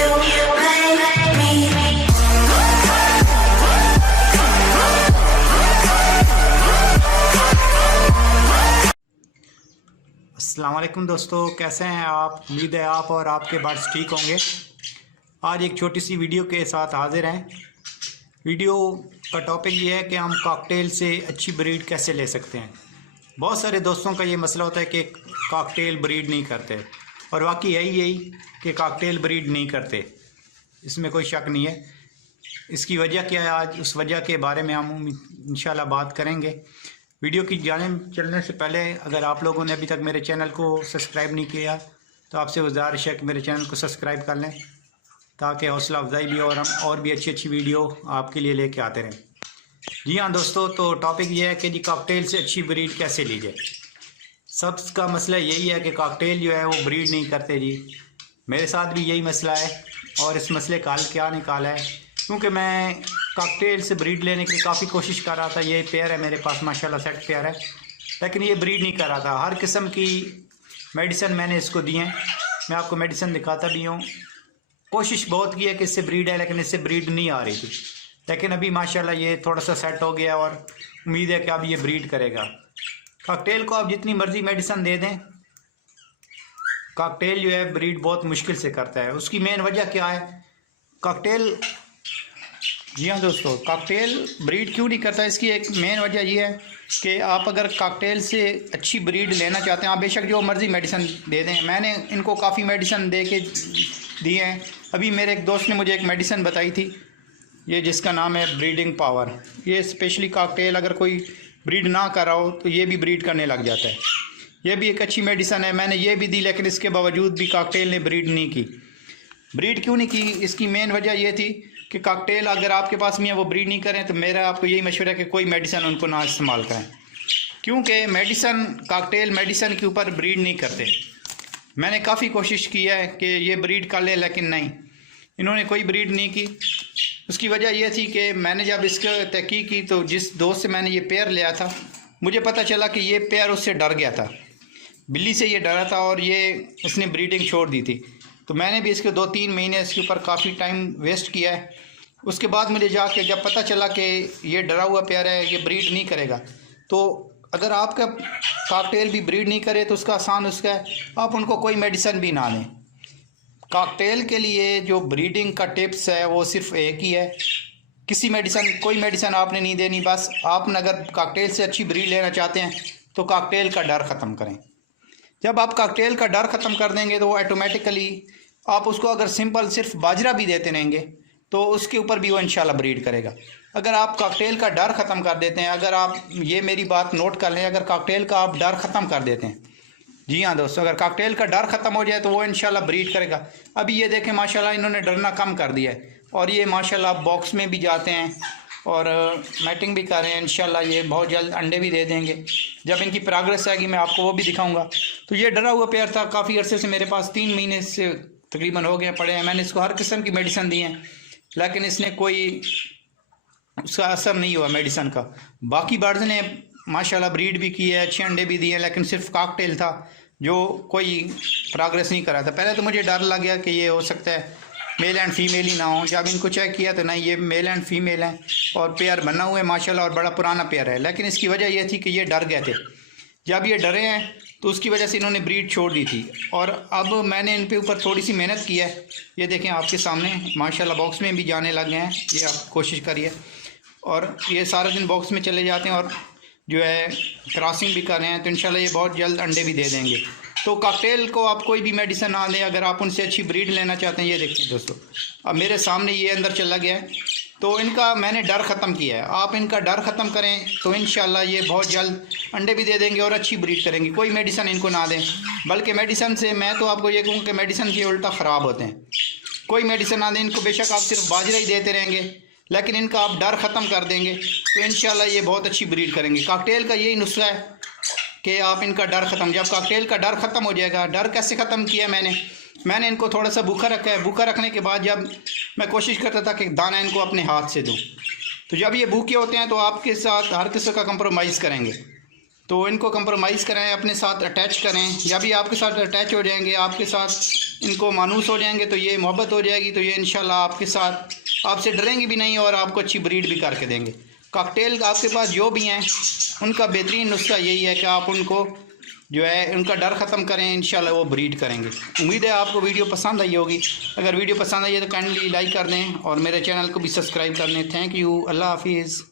अस्सलाम वालेकुम दोस्तों, कैसे हैं आप? उम्मीद है आप और आपके बर्ड्स ठीक होंगे। आज एक छोटी सी वीडियो के साथ हाजिर हैं। वीडियो का टॉपिक ये है कि हम कॉकटेल से अच्छी ब्रीड कैसे ले सकते हैं। बहुत सारे दोस्तों का ये मसला होता है कि कॉकटेल ब्रीड नहीं करते, और वाकई है यही कि कॉकटेल ब्रीड नहीं करते, इसमें कोई शक नहीं है। इसकी वजह क्या है, आज उस वजह के बारे में हम इंशाल्लाह बात करेंगे। वीडियो की जानिब चलने से पहले अगर आप लोगों ने अभी तक मेरे चैनल को सब्सक्राइब नहीं किया तो आपसे गुजारिश है कि मेरे चैनल को सब्सक्राइब कर लें, ताकि हौसला अफजाई भी और हम और भी अच्छी वीडियो आपके लिए लेके आते रहें। जी हाँ दोस्तों, तो टॉपिक ये है कि जी कॉकटेल से अच्छी ब्रीड कैसे ली जाए। सबका मसला यही है कि कॉकटेल जो है वो ब्रीड नहीं करते जी। मेरे साथ भी यही मसला है, और इस मसले का हल क्या निकाला है, क्योंकि मैं कॉकटेल से ब्रीड लेने की काफ़ी कोशिश कर रहा था। ये पेयर है मेरे पास, माशाल्लाह सेट पेयर है, लेकिन ये ब्रीड नहीं कर रहा था। हर किस्म की मेडिसिन मैंने इसको दी हैं, मैं आपको मेडिसिन दिखाता भी हूँ। कोशिश बहुत की है कि इससे ब्रीड है, लेकिन इससे ब्रीड नहीं आ रही थी। लेकिन अभी माशाल्लाह ये थोड़ा सा सेट हो गया, और उम्मीद है कि अब ये ब्रीड करेगा। कॉकटेल को आप जितनी मर्ज़ी मेडिसिन दे दें, कॉकटेल जो है ब्रीड बहुत मुश्किल से करता है। उसकी मेन वजह क्या है, कॉकटेल, जी हाँ दोस्तों, कॉकटेल ब्रीड क्यों नहीं करता, इसकी एक मेन वजह ये है कि आप अगर कॉकटेल से अच्छी ब्रीड लेना चाहते हैं, आप बेशक जो मर्ज़ी मेडिसिन दे दें। मैंने इनको काफ़ी मेडिसिन दे के दी हैं। अभी मेरे एक दोस्त ने मुझे एक मेडिसिन बताई थी, ये जिसका नाम है ब्रीडिंग पावर। ये स्पेशली कॉकटेल अगर कोई ब्रीड ना कर रहा हो तो ये भी ब्रीड करने लग जाता है। ये भी एक अच्छी मेडिसिन है, मैंने ये भी दी, लेकिन इसके बावजूद भी कॉकटेल ने ब्रीड नहीं की। ब्रीड क्यों नहीं की, इसकी मेन वजह ये थी कि कॉकटेल अगर आपके पास में है वो ब्रीड नहीं करें, तो मेरा आपको यही मशवरा है कि कोई मेडिसिन उनको ना इस्तेमाल करें, क्योंकि मेडिसिन, कॉकटेल मेडिसिन के ऊपर ब्रीड नहीं करते। मैंने काफ़ी कोशिश की है कि ये ब्रीड कर ले, लेकिन नहीं, इन्होंने कोई ब्रीड नहीं की। उसकी वजह यह थी कि मैंने जब इसका तहकीक की तो जिस दोस्त से मैंने ये पेयर लिया था, मुझे पता चला कि ये पेयर उससे डर गया था, बिल्ली से ये डरा था, और ये उसने ब्रीडिंग छोड़ दी थी। तो मैंने भी इसके 2-3 महीने इसके ऊपर काफ़ी टाइम वेस्ट किया है। उसके बाद मुझे जाके जब पता चला कि ये डरा हुआ पेयर है, ये ब्रीड नहीं करेगा। तो अगर आपका कॉकटेल भी ब्रीड नहीं करे तो उसका आसान उसका है, आप उनको कोई मेडिसिन भी ना दें। कॉकटेल के लिए जो ब्रीडिंग का टिप्स है वो सिर्फ एक ही है, किसी मेडिसिन, कोई मेडिसिन आपने नहीं देनी। बस आपने अगर कॉकटेल से अच्छी ब्रीड लेना चाहते हैं तो कॉकटेल का डर ख़त्म करें। जब आप कॉकटेल का डर ख़त्म कर देंगे तो वो ऑटोमेटिकली आप उसको अगर सिंपल सिर्फ बाजरा भी देते रहेंगे तो उसके ऊपर भी वो इंशाल्लाह ब्रीड करेगा। अगर आप कॉकटेल का डर ख़त्म कर देते हैं, अगर आप ये मेरी बात नोट कर लें, अगर कॉकटेल का आप डर ख़त्म कर देते हैं, जी हाँ दोस्तों, अगर कॉकटेल का डर ख़त्म हो जाए तो वो इंशाल्लाह ब्रीड करेगा। अभी ये देखें माशाल्लाह इन्होंने डरना कम कर दिया है, और ये माशाल्लाह बॉक्स में भी जाते हैं और मैटिंग भी कर रहे हैं। इंशाल्लाह ये बहुत जल्द अंडे भी दे देंगे। जब इनकी प्रोग्रेस आएगी मैं आपको वो भी दिखाऊंगा। तो ये डरा हुआ पेयर था, काफ़ी अरसे से मेरे पास 3 महीने से तकरीबन हो गए पड़े हैं। मैंने इसको हर किस्म की मेडिसिन दी हैं, लेकिन इसने कोई उसका असर नहीं हुआ मेडिसिन का। बाकी बर्ड्स ने माशाल्लाह ब्रीड भी की है, अच्छे अंडे भी दिए, लेकिन सिर्फ कॉकटेल था जो कोई प्रोग्रेस नहीं कर रहा था। पहले तो मुझे डर लग गया कि ये हो सकता है मेल एंड फीमेल ही ना हो। जब इनको चेक किया तो नहीं, ये मेल एंड फीमेल हैं, और पेयर बना हुआ है माशाल्लाह, और बड़ा पुराना पेयर है। लेकिन इसकी वजह यह थी कि ये डर गए थे। जब ये डरे हैं तो उसकी वजह से इन्होंने ब्रीड छोड़ दी थी, और अब मैंने इन पे ऊपर थोड़ी सी मेहनत की है। ये देखें आपके सामने माशाल्लाह बॉक्स में भी जाने लग गए हैं, ये आप कोशिश करिए। और ये सारा दिन बॉक्स में चले जाते हैं और जो है क्रॉसिंग भी कर रहे हैं, तो इंशाल्लाह ये बहुत जल्द अंडे भी दे देंगे। तो कॉकटेल को आप कोई भी मेडिसिन ना लें अगर आप उनसे अच्छी ब्रीड लेना चाहते हैं। ये देखिए दोस्तों, अब मेरे सामने ये अंदर चला गया है, तो इनका मैंने डर ख़त्म किया है। आप इनका डर ख़त्म करें तो इंशाल्लाह ये बहुत जल्द अंडे भी दे देंगे और अच्छी ब्रीड करेंगे। कोई मेडिसिन इनको ना दें, बल्कि मेडिसिन से मैं तो आपको ये कहूँ कि मेडिसिन के उल्टा ख़राब होते हैं। कोई मेडिसिन ना दें इनको, बेशक आप सिर्फ बाजरा ही देते रहेंगे, लेकिन इनका आप डर ख़त्म कर देंगे तो इंशाल्लाह ये बहुत अच्छी ब्रीड करेंगे। कॉकटेल का यही नुस्खा है कि आप इनका डर ख़त्म, जब कॉकटेल का डर ख़त्म हो जाएगा। डर कैसे ख़त्म किया मैंने इनको थोड़ा सा भूखा रखा है। भूखा रखने के बाद जब मैं कोशिश करता था कि दाना इनको अपने हाथ से दूँ, तो जब ये भूखे होते हैं तो आपके साथ हर किसी का कंप्रोमाइज़ करेंगे। तो इनको कंप्रोमाइज़ कराएं, अपने साथ अटैच करें। जब भी आपके साथ अटैच हो जाएंगे, आपके साथ इनको मानूस हो जाएंगे, तो ये मोहब्बत हो जाएगी, तो ये इंशाल्लाह आपके साथ आपसे डरेंगे भी नहीं और आपको अच्छी ब्रीड भी करके देंगे। कॉकटेल आपके पास जो भी हैं उनका बेहतरीन नुस्खा यही है कि आप उनको जो है उनका डर ख़त्म करें, इंशाल्लाह वो ब्रीड करेंगे। उम्मीद है आपको वीडियो पसंद आई होगी। अगर वीडियो पसंद आई है तो काइंडली लाइक कर दें और मेरे चैनल को भी सब्सक्राइब कर लें। Thank you. अल्लाह हाफिज़।